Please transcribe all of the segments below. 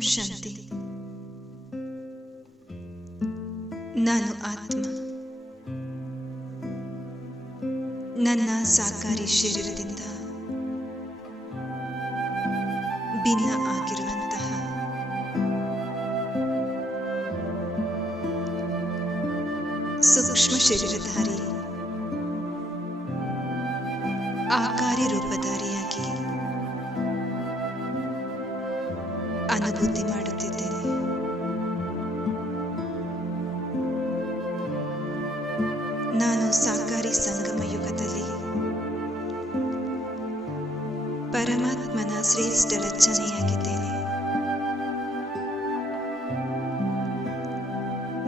ಶಾಂತಿ. ನಾನು ಆತ್ಮ. ನನ್ನ ಸಾಕಾರಿ ಶರೀರದಿಂದ ಭಿನ್ನ ಆಗಿರುವಂತಹ ಸೂಕ್ಷ್ಮ ಶರೀರಧಾರಿ ಆಕಾರಿ ರೂಪಧಾರಿಯಾಗಿ ಅನುಭೂತಿ ಮಾಡುತ್ತಿದ್ದೇನೆ. ನಾನು ಸಾಕಾರಿ ಸಂಗಮ ಯುಗದಲ್ಲಿ ಪರಮಾತ್ಮನ ಶ್ರೇಷ್ಠ ರಚನೆಯಾಗಿದ್ದೇನೆ.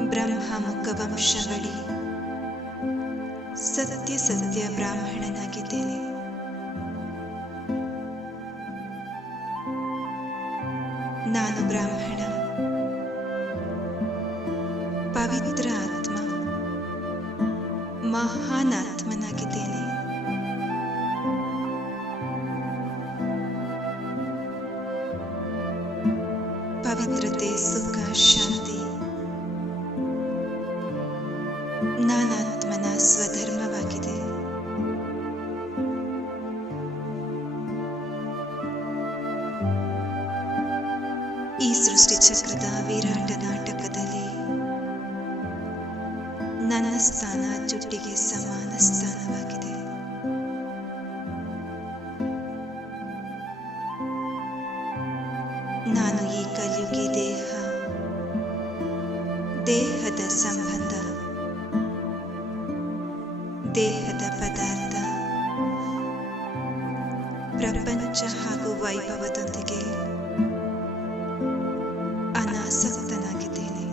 ಬ್ರಹ್ಮ ಮುಖವಂಶವಳಿ ಸತ್ಯ ಬ್ರಾಹ್ಮಣನಾಗಿದ್ದೇನೆ. ನಾನು ಬ್ರಾಹ್ಮಣ, ಪವಿತ್ರ ಆತ್ಮ, ಮಹಾನ್ ಆತ್ಮನಾಗಿದ್ದೇನೆ. ಪವಿತ್ರತೆ, ಸುಖ, ಶಾಂತಿ ನಾನಾತ್ಮನ ಸ್ವಧರ್ಮವಾಗಿದೆ. ಈ ಸೃಷ್ಟಿ ಚಕ್ರದ ವಿರಾಟ ನಾಟಕದಲ್ಲಿ ನನ್ನ ಸ್ಥಾನ ಜುಟ್ಟಿಗೆ ಸಮಾನ ಸ್ಥಾನವಾಗಿದೆ. ನಾನು ಈ ಕಲಿಯುಗಿ ದೇಹದ ಸಂಬಂಧ, ದೇಹದ ಪದಾರ್ಥ, ಪ್ರಪಂಚ ಹಾಗೂ ವೈಭವದೊಂದಿಗೆ ಅನಾಸಕ್ತನಾಗಿದ್ದೇನೆ.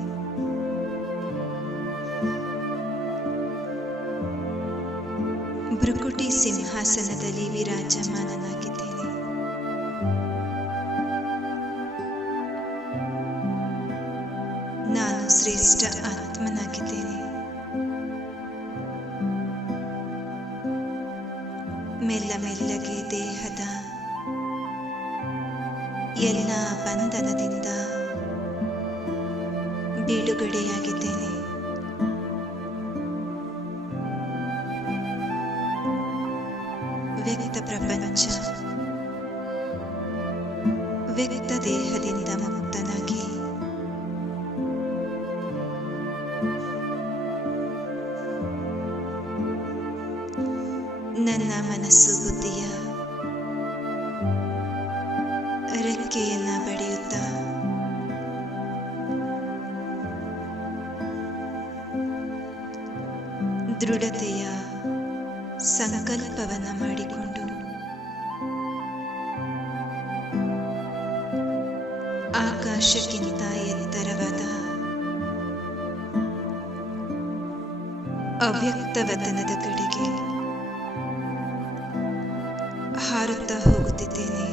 ಭೃಕುಟಿ ಸಿಂಹಾಸನದಲ್ಲಿ ವಿರಾಜಮಾನನಾಗಿದ್ದೇನೆ. ನಾನು ಶ್ರೇಷ್ಠ ಆತ್ಮನಾಗಿದ್ದೇನೆ. ಮೆಲ್ಲ ಮೆಲ್ಲಗೆ ದೇಹದ ಎಲ್ಲ ಬಂಧನದಿಂದ ಬಿಡುಗಡೆಯಾಗಿದ್ದೇನೆ. ವ್ಯಕ್ತ ಪ್ರಪಂಚ, ವ್ಯಕ್ತ ದೇಹದಿಂದ ಮುಕ್ತನಾಗಿ ನನ್ನ ಮನಸ್ಸು ಬುದ್ಧಿಯ ರೆಕ್ಕೆಯನ್ನ ಬಡಿಯುತ್ತಾ ದೃಢತೆಯ ಸಂಕಲ್ಪವನ್ನ ಮಾಡಿಕೊಂಡು ಆಕಾಶಕ್ಕಿಂತ ಎತ್ತರವಾದ ಅವ್ಯಕ್ತವತನದ ಕಡೆಗೆ ಹಾರುತ್ತಾ ಹೋಗುತ್ತಿದ್ದೇನೆ.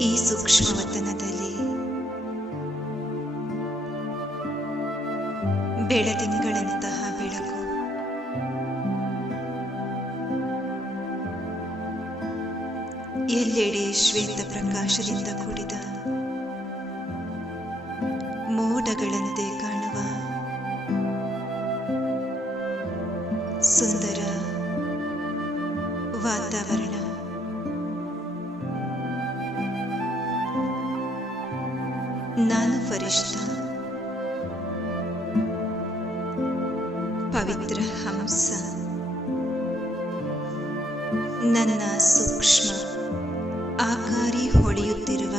ಈ ಸೂಕ್ಷ್ಮವತನದಲ್ಲಿ ಬೆಳದಿಂಗಳಂತಹ ಬೆಳಕು, ಎಲ್ಲೆಡೆ ಶ್ವೇತ ಪ್ರಕಾಶದಿಂದ ಕೂಡಿದ ಮೋಡಗಳಂತೆ ಕಾಣುವ ಸುಂದರ ವಾತಾವರಣ. ನಾನು ಫರಿಷ್ಠ, ಪವಿತ್ರ ಹಂಸ. ನನ್ನ ಸೂಕ್ಷ್ಮ ಆಕಾರಿ ಹೊಳೆಯುತ್ತಿರುವ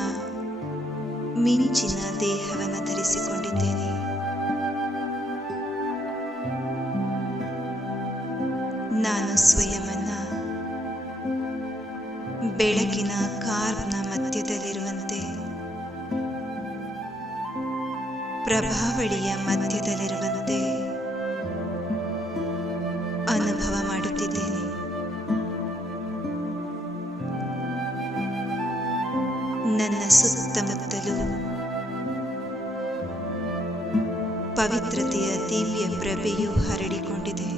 ಮಿಂಚಿನ ದೇಹವನ್ನು ಧರಿಸಿಕೊಂಡಿದ್ದೇನೆ. ನಾನು ಸ್ವಯಂನ ಬೆಳಕಿನ ಕಾರ್ನ ಮಧ್ಯದಲ್ಲಿರುವಂತೆ, ಪ್ರಭಾವಳಿಯ ಮಧ್ಯದಲ್ಲಿರುವಂತೆ ಅನುಭವ ಮಾಡುತ್ತಿದ್ದೇನೆ. ನನ್ನ ಸುತ್ತಮುತ್ತಲೂ ಪವಿತ್ರತೆಯ ದಿವ್ಯ ಪ್ರಭೆಯು ಹರಡಿಕೊಂಡಿದೆ.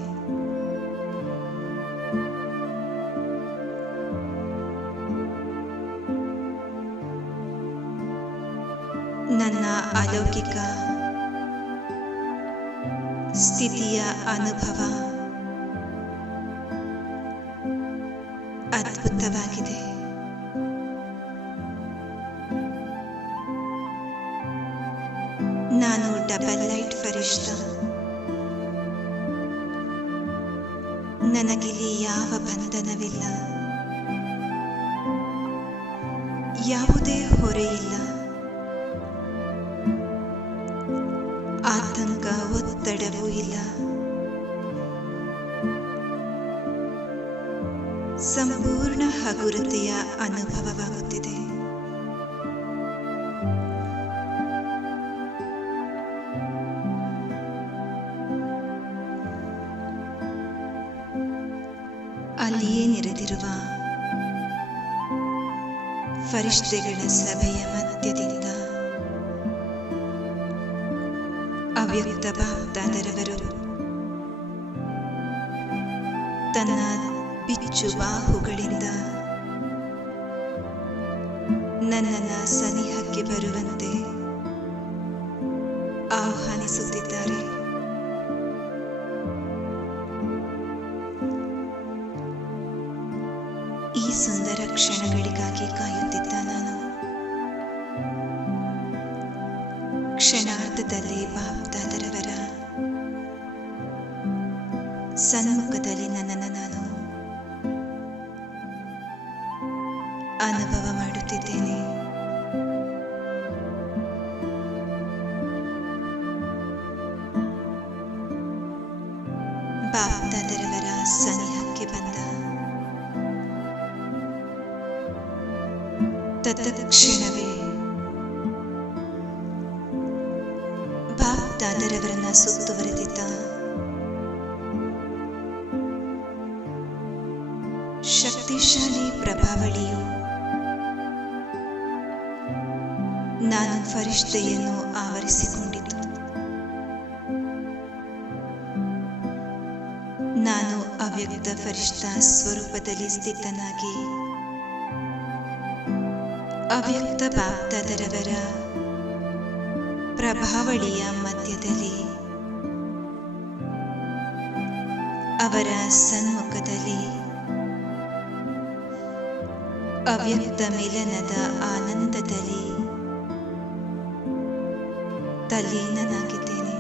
ನನ್ನ ಅಲೌಕಿಕ ಸ್ಥಿತಿಯ ಅನುಭವ ಅದ್ಭುತವಾಗಿದೆ. ನಾನು ಡಬಲ್ ಲೈಟ್ ಫರಿಷ್ಠ. ನನಗಿಲ್ಲಿ ಯಾವ ಬಂಧನವಿಲ್ಲ, ಯಾವುದೇ ಹೊರೆಯಿಲ್ಲ, ಆತಂಕ ಒತ್ತಡವೂ ಇಲ್ಲ. ಸಂಪೂರ್ಣ ಹಗುರತೆಯ ಅನುಭವವಾಗುತ್ತಿದೆ. ಅಲ್ಲಿಯೇ ನೆರೆದಿರುವ ಫರಿಷ್ಠೆಗಳ ಸಭೆಯ ಮಧ್ಯದಿಂದ ಅವ್ಯಕ್ತ ಬಾಪ್ದಾದರವರು ತನ್ನ ಬಿಚ್ಚು ಬಾಹುಗಳಿಂದ ನನ್ನನ್ನು ಸನಿಹಕ್ಕೆ ಬರುವಂತೆ ಆಹ್ವಾನಿಸುತ್ತಿದ್ದಾರೆ. ಈ ಸುಂದರ ಕ್ಷಣಗಳಿಗಾಗಿ ಕಾಯುತ್ತಿದ್ದ ನಾನು ಕ್ಷಣಾರ್ಧದಲ್ಲಿ ಬಾಪ್ದಾದರವರ ಸನ್ಮುಖದಲ್ಲಿ ನನ್ನನ್ನು ನಾನು ಅನುಭವ ಮಾಡುತ್ತಿದ್ದೇನೆ. ಬಾಪ್ದಾದರವರ ಸನಿಹಕ್ಕೆ ಬಂದ ತತ್ಕ್ಷಣವೇ ಬಾಪ್ದಾದರವರನ್ನ ಸುತ್ತುವರೆದಿದ್ದ ಶಕ್ತಿಶಾಲಿ ಪ್ರಭಾವಳಿಯು ನಾನು ಫರಿಷ್ಠೆಯನ್ನು ಆವರಿಸಿಕೊಂಡಿತು. ನಾನು ಅವ್ಯಕ್ತ ಫರಿಷ್ಠ ಸ್ವರೂಪದಲ್ಲಿ ಸ್ಥಿತನಾಗಿ ಅವ್ಯಕ್ತ ಬಾಪ್ದಾದರವರ ಪ್ರಭಾವಳಿಯ ಮಧ್ಯದಲ್ಲಿ ಅವರ ಸನ್ಮುಖದಲ್ಲಿ ಅವ್ಯಕ್ತ ಮಿಲನದ ಆನಂದದಲ್ಲಿ ತಲ್ಲೀನನಾಗಿದ್ದೇನೆ.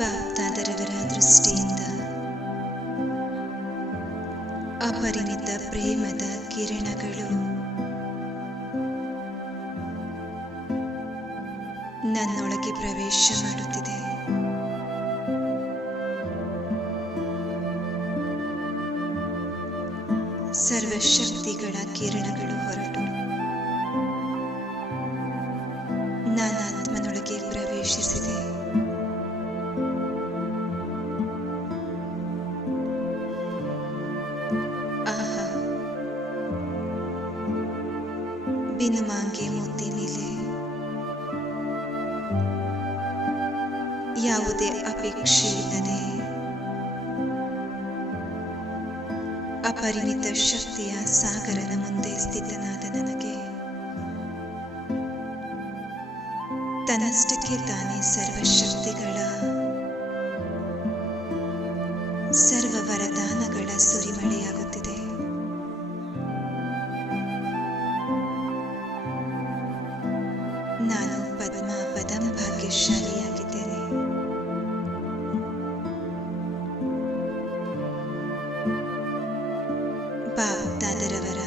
ಬಾಪ್ದಾದರವರ ದೃಷ್ಟಿಯಿಂದ ಅಪರಿಮಿತ ಪ್ರೇಮದ ಕಿರಣಗಳು ನನ್ನೊಳಗೆ ಪ್ರವೇಶ ಮಾಡುತ್ತಿದೆ. ಸರ್ವಶಕ್ತಿಗಳ ಕಿರಣಗಳು ಹೊರಟು ನಾನಾತ್ಮನೊಳಗೆ ಪ್ರವೇಶಿಸಿದೆ. ಆಹಾ, ಬಿನುಮಾಂಗೆ ಮೋತಿ ಮೇಲೆ ಯಾವುದೇ ಅಪೇಕ್ಷೆ ಇಲ್ಲದೆ ಅಪರಿಮಿತ ಶಕ್ತಿಯ ಸಾಗರದ ಮುಂದೆ ಸ್ಥಿತನಾದ ನನಗೆ ತನ್ನಷ್ಟಕ್ಕೆ ತಾನೇ ಸರ್ವಶಕ್ತಿಗಳ ಸರ್ವ ವರದಾನಗಳ ಸುರಿಮಳೆಯಾಗುತ್ತಿದೆ. ನಾನು ಪದ್ಮ ಭಾಗ್ಯಶಾಲಿಯಾಗಿದ್ದೇನೆ. ಬಾಪ್ದಾದರವರ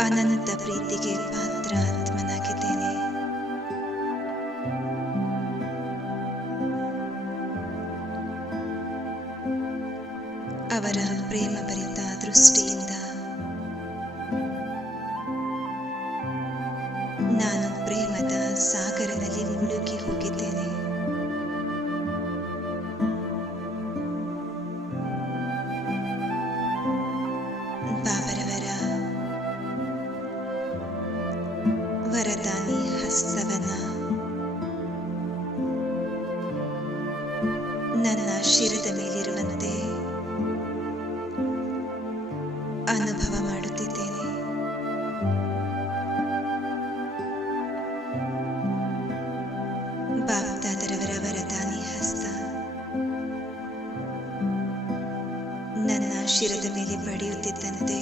ಅನಂತ ಪ್ರೀತಿಗೆ ಪಾತ್ರ ಆತ್ಮನಾಗಿದ್ದೇನೆ. ಅವರ ಪ್ರೇಮ ಭರಿತ ದೃಷ್ಟಿಯಿಂದ ನಾನು ಪ್ರೇಮದ ಸಾಗರದಲ್ಲಿ ಮುಳುಗಿ ಹೋಗಿದ್ದೇನೆ. ಬಾಬರವರ ವರದಾನಿ ಹಸ್ತವನ್ನ ನನ್ನ ಶಿರದ ಮೇಲಿರುವಂತೆ ಅನುಭವ ಮಾಡುತ್ತಿದ್ದೇನೆ. ಬಾಪ್ದಾದರವರ ವರದಾನಿ ಹಸ್ತ ನನ್ನ ಶಿರದ ಮೇಲೆ ಬಡಿಯುತ್ತಿದ್ದಂತೆ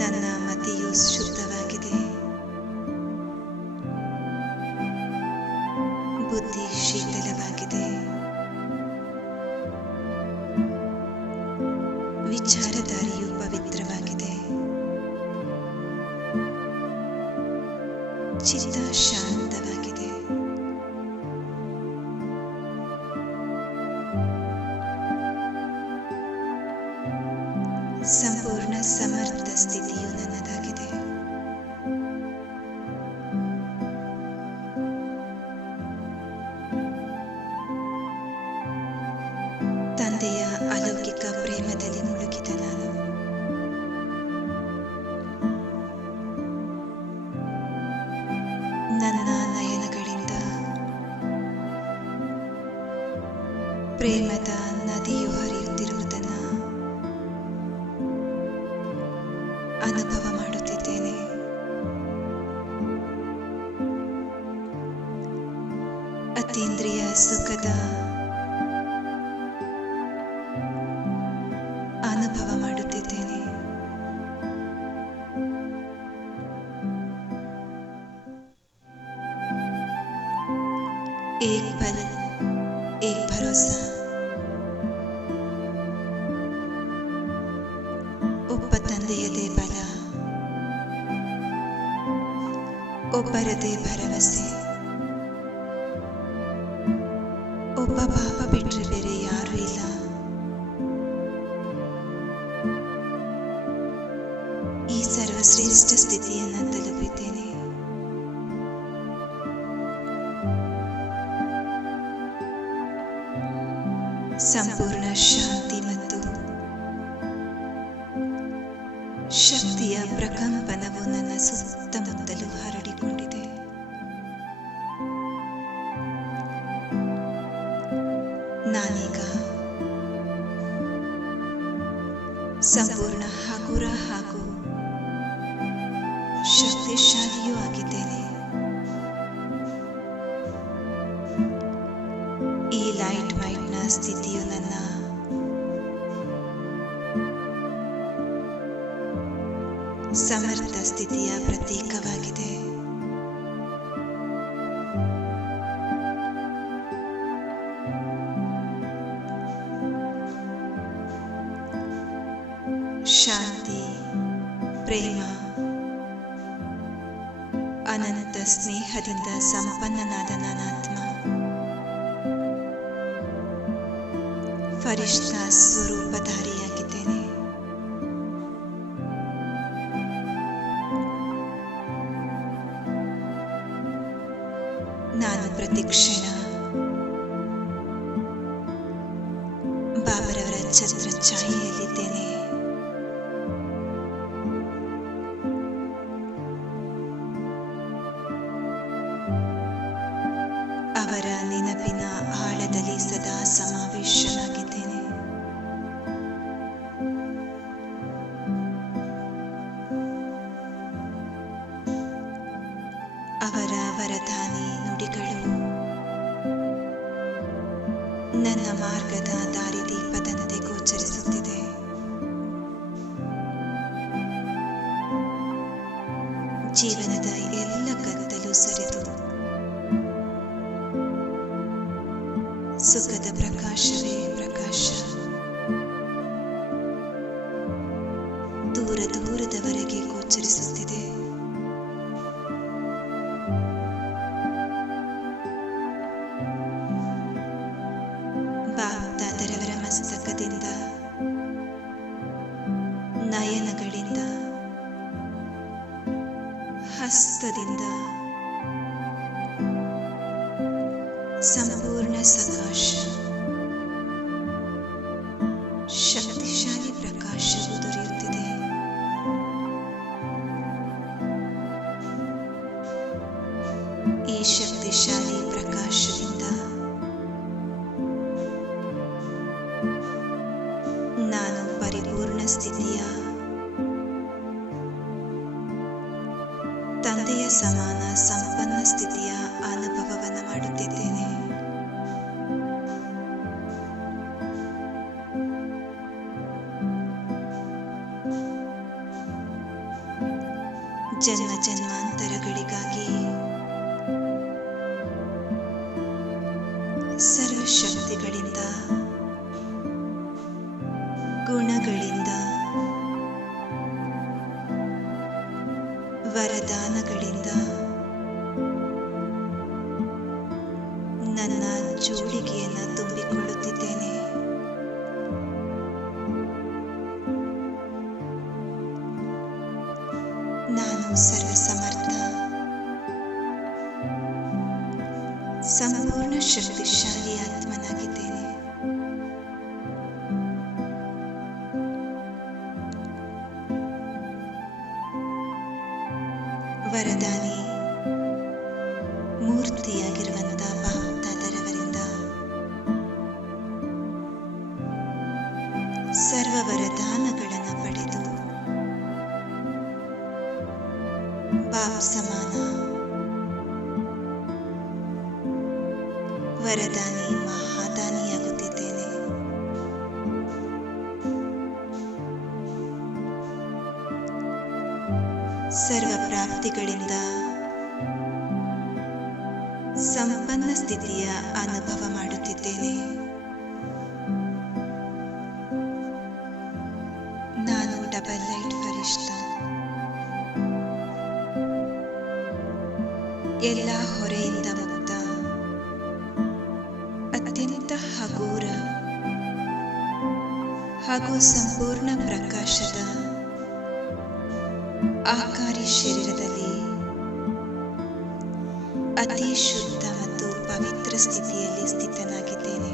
ನನ್ನ ಮತಿಯು ಶುದ್ಧವಾಗಿದೆ, ಬುದ್ಧಿ ಶೀತಲವಾಗಿದೆ, ವಿಚಾರಧಾರೆಯು ಪವಿತ್ರವಾಗಿದೆ, ಚಿತ್ತ ಶಾಂತವಾಗಿದೆ. ಸಂಪೂರ್ಣ ಸಮರ್ಥ ಸ್ಥಿತಿಯು ನನ್ನದಾಗಿದೆ. ತಂದೆಯ ಅಲೌಕಿಕ ಪ್ರೇಮದಲ್ಲಿ ಮುಳುಗಿದ ನಾನು ನನ್ನ ನಯನಗಳಿಂದ ಪ್ರೇಮದ ನದಿಯು ಹರಿಯುತ್ತಿರುವುದನ್ನು ಅನುಭವ ಮಾಡುತ್ತಿದ್ದೇನೆ. ಅತೀಂದ್ರಿಯ ಸುಖದ ಅನುಭವ ಮಾಡುತ್ತಿದ್ದೇನೆ. एक पल एक भरोसा. ಒಬ್ಬ ತಂದೆಯದೇ ಬಲ, ಒಬ್ಬರದೇ ಭರವಸೆ, ಒಬ್ಬ ಪಾಪ ಬಿಟ್ಟರೆ ಬೇರೆ ಯಾರೂ ಇಲ್ಲ. ಈ ಸರ್ವಶ್ರೇಷ್ಠ ಸ್ಥಿತಿಯನ್ನು ತಲುಪಿದ್ದೇನೆ. ಸಂಪೂರ್ಣ ಶಾಂತಿ ಮತ್ತು ಶಕ್ತಿಯ ಪ್ರಕಂಪನವು ನನ್ನ ಸುತ್ತಮುತ್ತಲೂ ಹರಡಿಕೊಂಡಿದೆ. ನಾನೀಗ ಸಂಪೂರ್ಣ ಹಗುರ ಹಾಗೂ ಶಕ್ತಿಶಾಲಿಯೂ ಆಗಿದ್ದೇನೆ. ಈ ಲೈಟ್ ಮೈಟ್ನ ಸ್ಥಿತಿಯು ನನ್ನ ಸಮರ್ಥ ಸ್ಥಿತಿಯ ಪ್ರತೀಕವಾಗಿದೆ. ಶಾಂತಿ, ಪ್ರೇಮ, ಅನಂತ ಸ್ನೇಹದಿಂದ ಸಂಪನ್ನನಾದ ನನ್ನಾತ್ಮ ಫರಿಷ್ಠ ಸ್ವರೂಪಧಾರಿಯಾಗಿದ್ದೇನೆ. ನಾನು ಪ್ರತಿಕ್ಷಣ ಬಾಬರವರ ಛತ್ರ ಛಾಯೆಯಲ್ಲಿದ್ದೇನೆ. ಅವರ ನೆನಪಿನ ಆಳದಲ್ಲಿ ಸದಾ ಸಮಾವೇಶನಾಗಿದ್ದೇನೆ. ಅವರ ವರದಾನಿ ನುಡಿಗಳು ನನ್ನ ಮಾರ್ಗದ ದಾರಿದೀಪದಂತೆ ಗೋಚರಿಸುತ್ತಿದೆ. ಜೀವನದ ಎಲ್ಲ ಕತ್ತಲು ಸರಿದು ಸುಖದ ಪ್ರಕಾಶವೇ ಪ್ರಕಾಶ ದೂರ ದೂರದವರೆಗೆ ಗೋಚರಿಸುತ್ತಿದೆ. ಬಾಪ್ದಾದರವರ ಮಸ್ತಕದಿಂದ, ನಯನಗಳಿಂದ, ಹಸ್ತದಿಂದ ಸಂಪೂರ್ಣ ಸಕಾಶ, ಶಕ್ತಿಶಾಲಿ ಪ್ರಕಾಶವು ದೊರೆಯುತ್ತಿದೆ. ಶಕ್ತಿಶಾಲಿ ಪ್ರಕಾಶದಿಂದ ನಾನು ಪರಿಪೂರ್ಣ ಸ್ಥಿತಿಯ ತಂದೆಯ ಸಮಾನ ಸಂಪನ್ನ ಸ್ಥಿತಿಯ ಅನುಭವವನ್ನು ಮಾಡುತ್ತಿದ್ದೇನೆ. ಜನ್ಮ ಜನ್ಮಾಂತರಗಳಿಗಾಗಿ ಸರ್ವಶಕ್ತಿಗಳಿಂದ, ಗುಣಗಳಿಂದ, ವರದಾನಗಳಿಂದ ನನ್ನ ಜೋಳಿಗೆಯನ್ನು ತುಂಬಿಕೊಳ್ಳುತ್ತಿದ್ದೇನೆ. ನಾನು ಸರ್ವಸಮರ್ಥ, ಸಂಪೂರ್ಣ ಶಕ್ತಿಶಾಲಿ ಆತ್ಮನಾಗಿದ್ದೇನೆ. ವರದಾನಿ ಮೂರ್ತಿಯಾಗಿರುವಂಥ ಬಾಪ್ದಾದರವರಿಂದ ಸರ್ವ ವರದಾನಗಳನ್ನು ಪಡೆದು ಬಾಪ್ ಸಮಾನ ವರದಾನಿ ಮಹಾದಾನಿಯಾಗುತ್ತಿದ್ದೇನೆ. ಸರ್ವ ಪ್ರಾಪ್ತಿಗಳಿಂದ ಸಂಪನ್ನ ಸ್ಥಿತಿಯ ಅನುಭವ ಮಾಡುತ್ತಿದ್ದೇನೆ. ನಾನು ಡಬಲ್ ಲೈಟ್ ಫರಿಷ್ಠ. ಎಲ್ಲ ಹೊರೆಯಿಂದ ಮುಕ್ತ, ಅತ್ಯಂತ ಹಗೂರ ಹಾಗೂ ಸಂಪೂರ್ಣ ಪ್ರಕಾಶದ ಆಕಾರಿ ಶರೀರದಲ್ಲಿ ಅತಿ ಶುದ್ಧ ಮತ್ತು ಪವಿತ್ರ ಸ್ಥಿತಿಯಲ್ಲಿ ಸ್ಥಿತನಾಗಿದ್ದೇನೆ.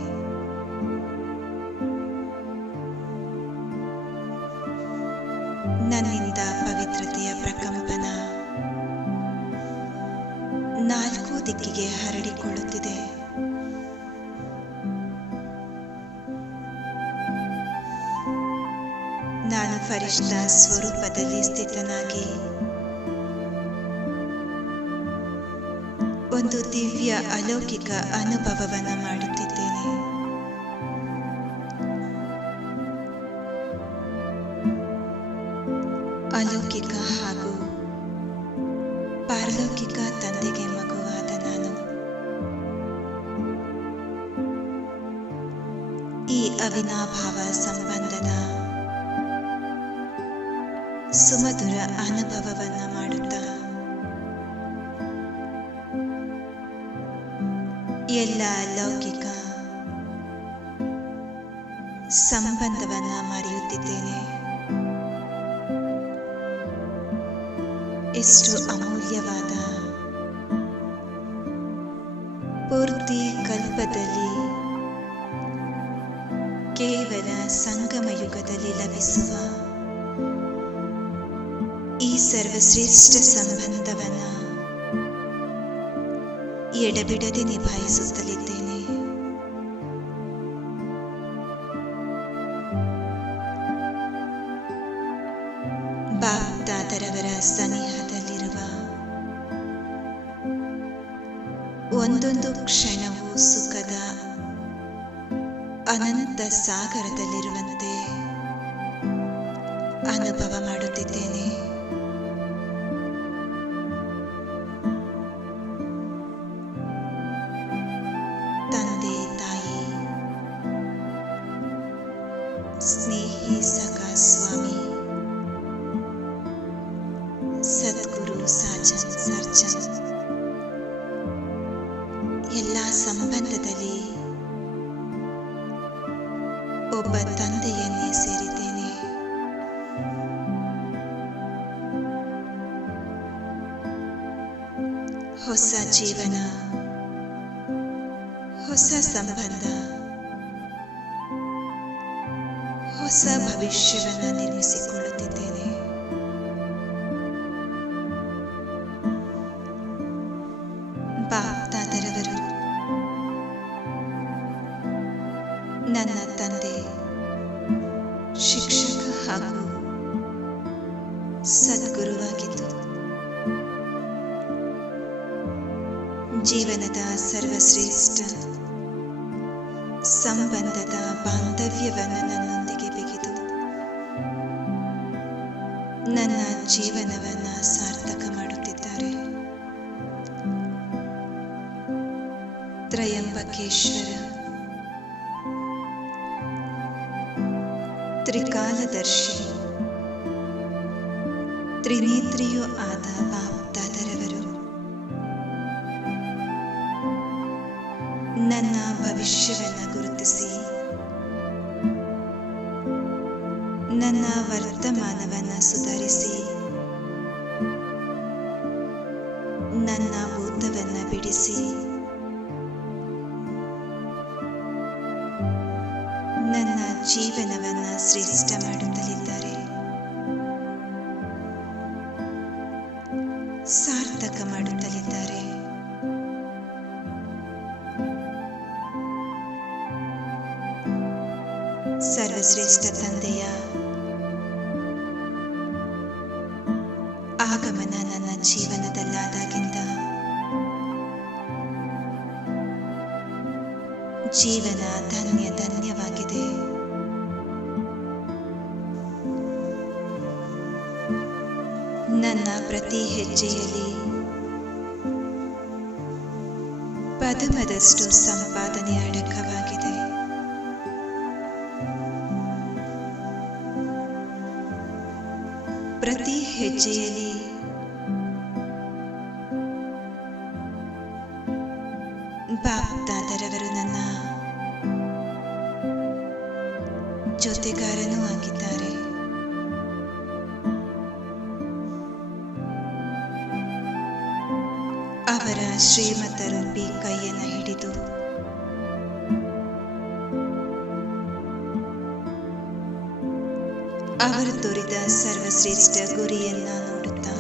ನನ್ನಿಂದ ಪವಿತ್ರತೆಯ ಪ್ರಕಂಪನ ನಾಲ್ಕು ದಿಕ್ಕಿಗೆ ಹರಡಿಕೊಳ್ಳುತ್ತಿದೆ. ನಾನು ಫರಿಷ್ಠ ಸ್ವರೂಪದಲ್ಲಿ ಸ್ಥಿತನಾಗಿ ಒಂದು ದಿವ್ಯ ಅಲೌಕಿಕ ಅನುಭವವನ್ನು ಮಾಡುತ್ತಿದ್ದೇನೆ. ಅಲೌಕಿಕ ಹಾಗೂ ಪಾರಲೌಕಿಕ ತಂದೆಗೆ ಮಗುವಾದ ನಾನು ಈ ಅವಿನಾಭಾವ ಸಂಬಂಧದ ಸುಮಧುರ ಅನುಭವವನ್ನು ಮಾಡುತ್ತಾ ಎಲ್ಲ ಲೌಕಿಕ ಸಂಬಂಧವನ್ನ ಮರೆಯುತ್ತಿದ್ದೇನೆ. ಎಷ್ಟು ಅಮೂಲ್ಯವಾದ ಪೂರ್ತಿ ಕಲ್ಪದಲ್ಲಿ ಕೇವಲ ಸಂಗಮ ಯುಗದಲ್ಲಿ ಲಭಿಸುವ ಈ ಸರ್ವಶ್ರೇಷ್ಠ ಸಂಬಂಧವನ್ನ ಎಡಬಿಡದೆ ನಿಭಾಯಿಸುತ್ತಲಿದ್ದೇನೆ. ಬಾಪ್ದಾದರವರ ಸನಿಹದಲ್ಲಿರುವ ಒಂದೊಂದು ಕ್ಷಣವೂ ಸುಖದ ಅನಂತ ಸಾಗರದಲ್ಲಿರುವಂತೆ ಅನುಭವ ಮಾಡುತ್ತಿದ್ದೇನೆ. ತಂದೆ ತಾಯಿ, ಸ್ನೇಹಿ ಸಖಾ ಸ್ವಾಮಿ, ಸದ್ಗುರು ಸಾಜನ್ ಸರ್ಜನ್ ಎಲ್ಲ ಸಂಬಂಧದಲ್ಲಿ ಒಬ್ಬ ತಂದೆಯನ್ನೇ ಸೇರಿದ್ದೇನೆ. ಹೊಸ ಜೀವನ, ಹೊಸ ಸಂಬಂಧ, ಹೊಸ ಭವಿಷ್ಯವನ್ನು ನಿರ್ಮಿಸಿಕೊಳ್ಳುತ್ತಿದ್ದೇನೆ. ಶಿಕ್ಷಕ ಹಾಗೂ ಸದ್ಗುರುವಾಗಿದ್ದು ಜೀವನದ ಸರ್ವಶ್ರೇಷ್ಠ ಸಂಬಂಧದ ಬಾಂಧವ್ಯವನ್ನು ನನ್ನೊಂದಿಗೆ ಬೆಗೆದು ನನ್ನ ಜೀವನವನ್ನು ಸಾರ್ಥಕ ಮಾಡುತ್ತಿದ್ದಾರೆ. ತ್ರಯಂಬಕೇಶ್ವರ, ತ್ರಿಕಾಲದರ್ಶಿ, ತ್ರಿನೇತ್ರಿಯೂ ಆದ ಬಾಪ್ದಾದರವರು ನನ್ನ ಭವಿಷ್ಯವನ್ನು ಗುರುತಿಸಿ ನನ್ನ ವರ್ತಮಾನವನ್ನು ಸುಧಾರಿಸಿ ನನ್ನ ಭೂತವನ್ನು ಬಿಡಿಸಿ ನನ್ನ ಜೀವನವನ್ನು ಶ್ರೇಷ್ಠ ಮಾಡುತ್ತಲಿದ್ದಾರೆ. ಸಾರ್ಥಕ ಮಾಡುತ್ತಲಿದ್ದಾರೆ. ಸರ್ವಶ್ರೇಷ್ಠ ತಂದೆಯ ಆಗಮನ ನನ್ನ ಜೀವನದಲ್ಲಾದಾಗಿಂದ ಜೀವನ ಧನ್ಯವಾಗಿದೆ. ನನ್ನ ಪ್ರತಿ ಹೆಜ್ಜೆಯಲ್ಲಿ ಪದಮದಷ್ಟು ಸಂಪಾದನೆ ಅಡಕವಾಗಿದೆ. ಪ್ರತಿ ಹೆಜ್ಜೆಯಲ್ಲಿ ಬಾಪ್ದಾದರವರು ನನ್ನ ಜೊತೆಗಾರನೂ ಆಗಿದ್ದಾರೆ. ಅವರ ಶ್ರೀಮತ ರೂಪಿ ಕೈಯನ್ನು ಹಿಡಿದು ಅವರು ತೋರಿದ ಸರ್ವಶ್ರೇಷ್ಠ ಗುರಿಯನ್ನ ನೋಡುತ್ತಾ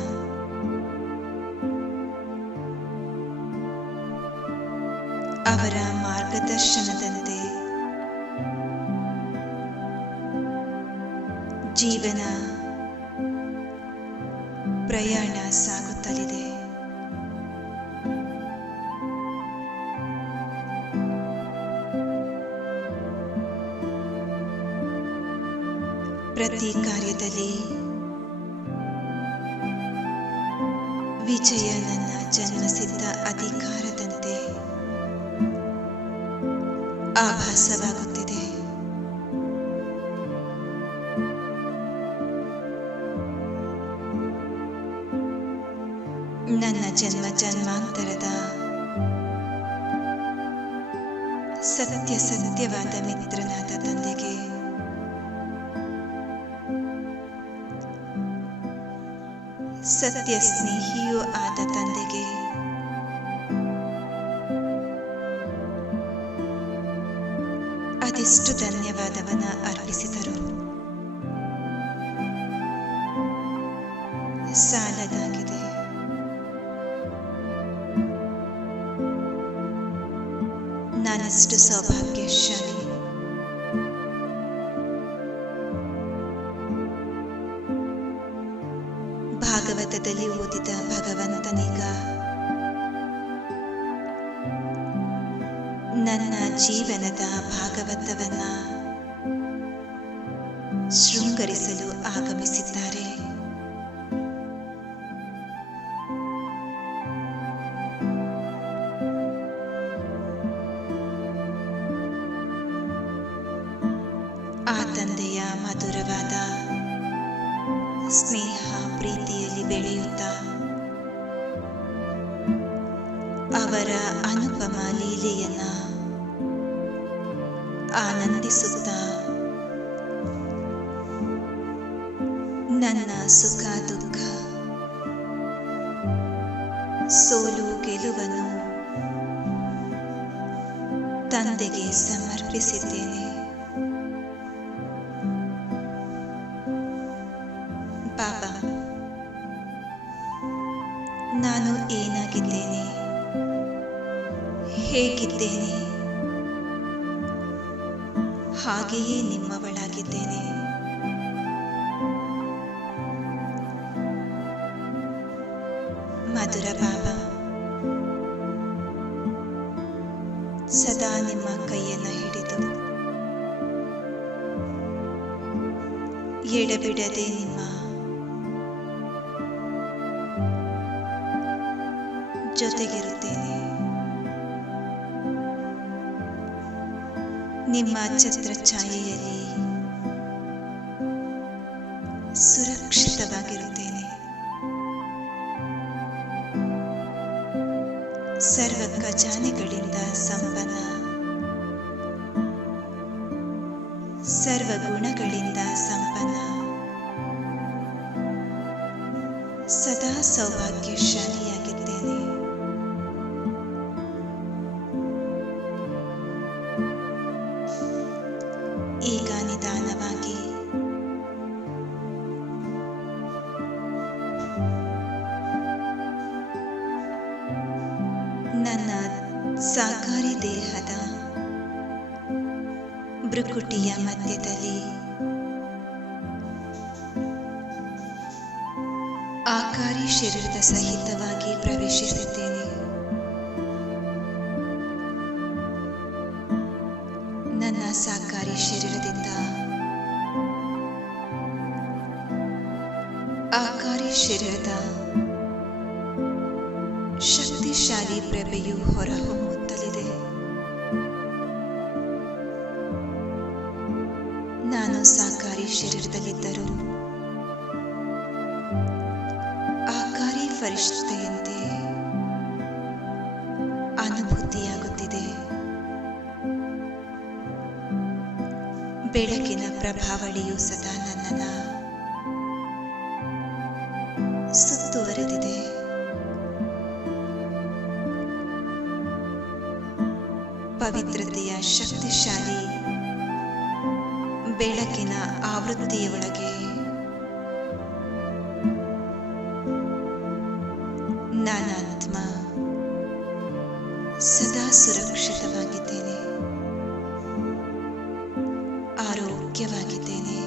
ಅವರ ಮಾರ್ಗದರ್ಶನದಂತೆ ಜೀವನ ಪ್ರಯಾಣ ಸಾಗುತ್ತಲಿದೆ. ಪ್ರತಿ ಕಾರ್ಯದಲ್ಲಿ ವಿಜಯ ನನ್ನ ಜನ್ಮಸಿದ್ಧ ಅಧಿಕಾರದಂತೆ ಆಭಾಸವಾಗುತ್ತಿದೆ. ನನ್ನ ಜನ್ಮ ಜನ್ಮಾಂತರದ ಸತ್ಯವಾದ ಮಿತ್ರನಾದ ತಂದೆಗೆ ಸತ್ಯ ಸ್ನೇಹಿಯೂ ಆದ ತಂದೆಗೆ ಅದೆಷ್ಟು ಧನ್ಯವಾದವನ್ನ ಅರ್ಪಿಸಿದರು. ಸಾಲದಾಗಿದೆ. ನಾನಷ್ಟು ಸೌಭಾಗ್ಯಶಾಲಿ. ಭಾಗವತದಲ್ಲಿ ಓದಿದ ಭಗವಂತನೀಗ ನನ್ನ ಜೀವನದ ಭಾಗವತವನ್ನ ಶೃಂಗರಿಸಲು ಆಗಮಿಸಿದ್ದಾರೆ. ಆ ತಂದೆಯ ಮಧುರವಾದ ಸ್ನೇಹ ಪ್ರೀತಿಯಲ್ಲಿ ಬೆಳೆಯುತ್ತಾ ಅವರ ಅನುಪಮ ಲೀಲೆಯನ್ನ ಆನಂದಿಸುತ್ತಾ ನನ್ನ ಸುಖ ದುಃಖ ಸೋಲು ಗೆಲುವನ್ನು ತಂದೆಗೆ ಸಮರ್ಪಿಸಿದ್ದೇನೆ. ಬಾಬಾ, ನಾನು ಏನಾಗಿದ್ದೇನೆ, ಹೇಗಿದ್ದೇನೆ, ಹಾಗೆಯೇ ನಿಮ್ಮವಳಾಗಿದ್ದೇನೆ. ಮಧುರ ಭಾವ. ಸದಾ ನಿಮ್ಮ ಕೈಯನ್ನು ಹಿಡಿದು ಎಡೆಬಿಡದೆ ನಿಮ್ಮ ಜೊತೆಗಿರುತ್ತೇನೆ. ನಿಮ್ಮ ಛತ್ರ ಛಾಯೆಯಲ್ಲಿ ಸುರಕ್ಷಿತವಾಗಿರುತ್ತೇನೆ. ಸರ್ವ ಖಜಾನೆಗಳಿಂದ ಸಂಪನ್ನ, ಸರ್ವ ಗುಣಗಳಿಂದ ಸಂಪನ್ನ, ಸದಾ ಸೌಭಾಗ್ಯಶಾಲಿಯಾಗಿದ್ದೇನೆ. ಈಗ ನಿಧಾನವಾಗಿ ನನ್ನ ಸಾಕಾರಿ ದೇಹದ ಭ್ರುಕುಟಿಯ ಮಧ್ಯದಲ್ಲಿ ಆಕಾರಿ ಶರೀರದ ಸಹಿತವಾಗಿ ಪ್ರವೇಶಿಸಿದ್ದೇನೆ. ನನ್ನ ಸಾಕಾರಿ ಶರೀರದಿಂದ ಆಕಾರಿ ಶರೀರದ ಶಕ್ತಿಶಾಲಿ ಪ್ರಭೆಯು ಹೊರಹೊಮ್ಮುತ್ತಲಿದೆ. ನಾನು ಸಾಕಾರಿ ಶರೀರದಲ್ಲಿದ್ದರೂ ಆಕಾರಿ ಫರಿಷ್ಠೆಯಂತೆ ಅನುಭೂತಿಯಾಗುತ್ತಿದೆ. ಬೆಳಕಿನ ಪ್ರಭಾವಳಿಯು ಸದಾ ನನ್ನನ್ನು ಸುತ್ತುವರೆದಿದೆ. ಪವಿತ್ರತೆಯ ಶಕ್ತಿಶಾಲಿ ಬೆಳಕಿನ ಆವೃತ್ತಿಯೊಳಗೆ ನಾನಾತ್ಮ ಸದಾ ಸುರಕ್ಷಿತವಾಗಿದ್ದೇನೆ, ಆರೋಗ್ಯವಾಗಿದ್ದೇನೆ.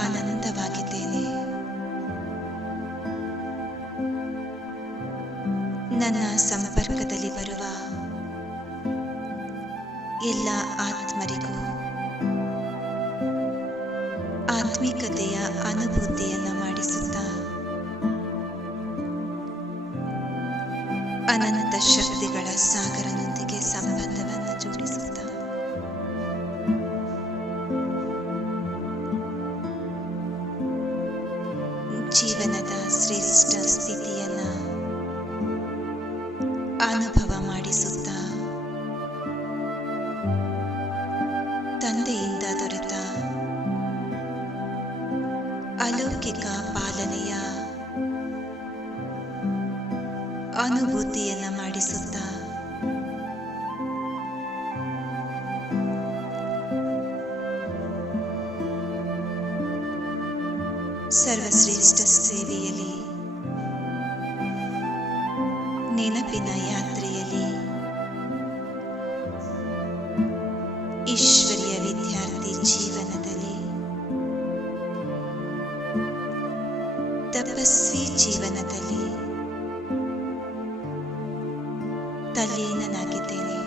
ಆನಂದವಾಗಿದ್ದೇನೆ. ನನ್ನ ಸಂಪರ್ಕದಲ್ಲಿ ಬರುವ ಎಲ್ಲ ಆತ್ಮರಿಗೂ ಆತ್ಮಿಕತೆಯ ಅನುಭೂತಿಯನ್ನು ಮಾಡಿಸುತ್ತಾ ಅನಂತ ಶಕ್ತಿಗಳ ಸಾಗರನೊಂದಿಗೆ ಸಂಬಂಧವನ್ನು ಜೋಡಿಸುತ್ತಾ ಜೀವನದ ಶ್ರೇಷ್ಠ ಸ್ಥಿತಿಯನ್ನು ಅನುಭವ ಮಾಡಿಸುತ್ತಾ ತಂದೆಯಿಂದ ದೊರೆತ ಅಲೌಕಿಕ ಪಾಲನೆಯ ಅನುಭೂತಿಯನ್ನು ಮಾಡಿಸುತ್ತಾ ಸರ್ವಶ್ರೇಷ್ಠ ಸೇವೆಯಲ್ಲಿ, ನೆನಪಿನ ಯಾತ್ರೆಯಲ್ಲಿ, ಈಶ್ವರ್ಯ ವಿದ್ಯಾರ್ಥಿ ಜೀವನದಲ್ಲಿ, ತಪಸ್ವಿ ಜೀವನದಲ್ಲಿ ತಲ್ಲೀನನಾಗಿದ್ದೇನೆ.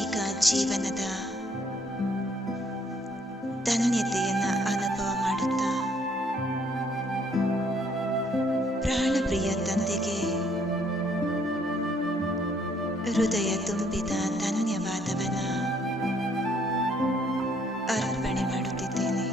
ಈಗ ಜೀವನದ ಧನ್ಯತೆಯನ್ನು ಅನುಭವ ಮಾಡುತ್ತಾ ಪ್ರಾಣಪ್ರಿಯ ತಂದೆಗೆ ಹೃದಯ ತುಂಬಿದ ಧನ್ಯವಾದವನ್ನು ಅರ್ಪಣೆ ಮಾಡುತ್ತಿದ್ದೇನೆ.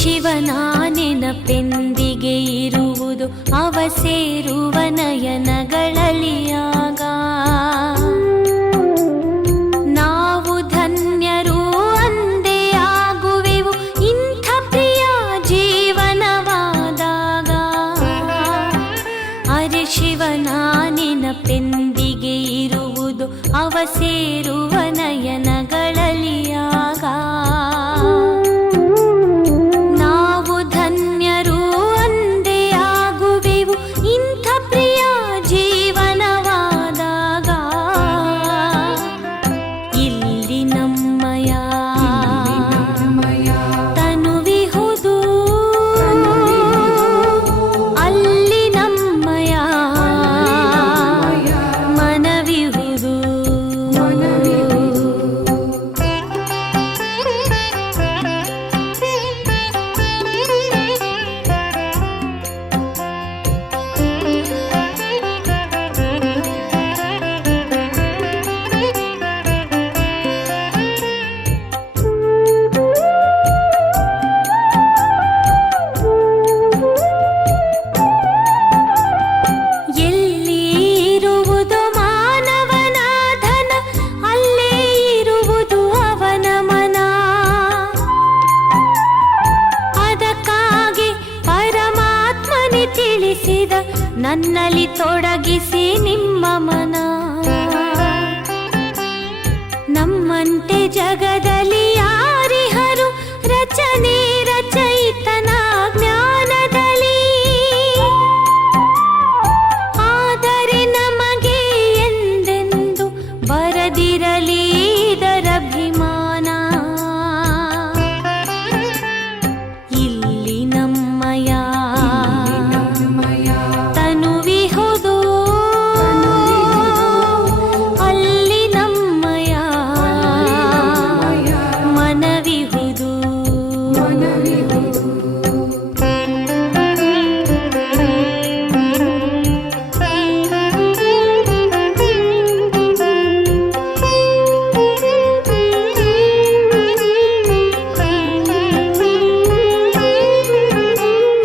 ಶಿವನ ನೆನಪೆಂದಿಗೆ ಇರುವುದು ಅವ ಸೇರುವ ನಯನಗಳಲಿಯಾಗ. ನಾವು ಧನ್ಯರು ಅಂದೇ ಆಗುವೆವು ಇಂಥ ಪ್ರಿಯ ಜೀವನವಾದಾಗ. ಅರೆ ಶಿವನ ನೆನಪೆಂದಿಗೆ ಇರುವುದು ಅವ ಸೇರುವ ನಯನಗಳಲಿಯಾಗ. ನಾವು ಧನ್ಯರು ಅಂದೇ ಆಗುವೆವು ಇಂಥ ಪ್ರಿಯ ಜೀವನವಾದಾಗ. ಇಲ್ಲಿ ನಮ್ಮಯ ತನುವಿಹುದು, ಅಲ್ಲಿ ನಮ್ಮಯ ಮನವಿಹುದು. ಎಲ್ಲಿ ಇರುವುದು ಮಾನವನ ಧನ, ಅಲ್ಲೇ ಇರುವುದು ಅವನ ಮನ. ಅದಕ್ಕಾಗಿ ಪರಮಾತ್ಮನೇ ತಿಳಿಸಿದ ನನ್ನಲ್ಲಿ ತೊಡಗಿಸಿ ನಿಮ್ಮ ಮನ. ನಮ್ಮಂತೆ ಜಗದಲ್ಲಿ ಯಾರಿಹರು ರಚನೆ ರಚಯಿತನ ಜ್ಞಾನದಲ್ಲಿ. ಆದರೆ ನಮಗೆ ಎಂದೆಂದು ಬರದಿರಲಿ ಇದರಭಿಮಾನ. ಇಲ್ಲಿ ನಮ್ಮಯ ತನುವಿಹುದು, ಅಲ್ಲಿ ನಮ್ಮಯ ಮನವಿಹುದು.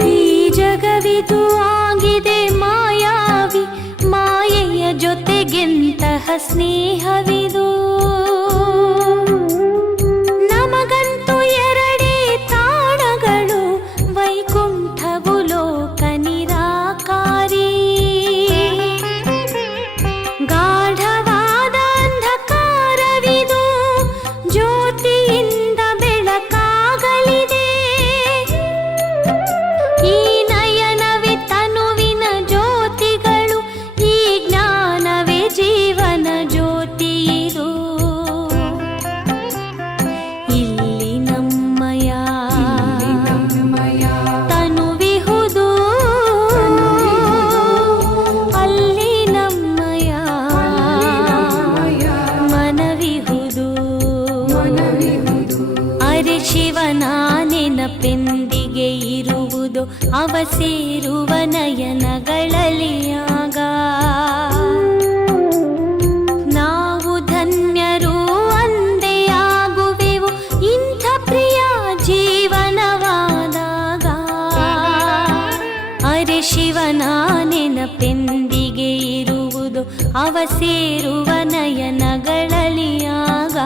ಈ ಜಗವಿದು ಆಗಿದೆ ಮಾಯಾವಿ, ಮಾಯೆಯ ಜೊತೆಗೆಂತಹ ಸ್ನೇಹವಿದು. ನಮಗಂತೂ ಎರಡೇ ತಾಣಗಳು, ವೈಕುಂಠವು ಲೋಕ ನಿರಾಕಾರಿ. ಗಾಢವಾದ ಅಂಧಕಾರವಿದು, ಜ್ಯೋತಿಯಿಂದ ಬೆಳಕಾಗಲಿದೆ. ಈ ನಯನವೇ ತನುವಿನ ಜ್ಯೋತಿಗಳು, ಈ ಜ್ಞಾನವೇ ಜೀವನ ಜ್ಯೋತಿಯಿದು. ಇಲ್ಲಿ ನಮ್ಮಯ ತನುವಿಹುದು, ಅಲ್ಲಿ ನಮ್ಮಯ ಮನವಿಹುದು. ಅರೆ ಶಿವನ ನೆನಪೆಂದಿಗೆ ಇರುವುದು ಅವ ಸೇರುವ ನಯನಗಳಲಿಯಾಗ. ನಾವು ಧನ್ಯರು ಅಂದೇ ಆಗುವೆವು ಇಂಥ ಪ್ರಿಯ ಜೀವನವಾದಾಗ. ಅರೆ ಶಿವನ ನೆನಪೆಂದಿಗೆ ಇರುವುದು ಅವ ಸೇರುವ ನಯನಗಳಲಿಯಾಗ.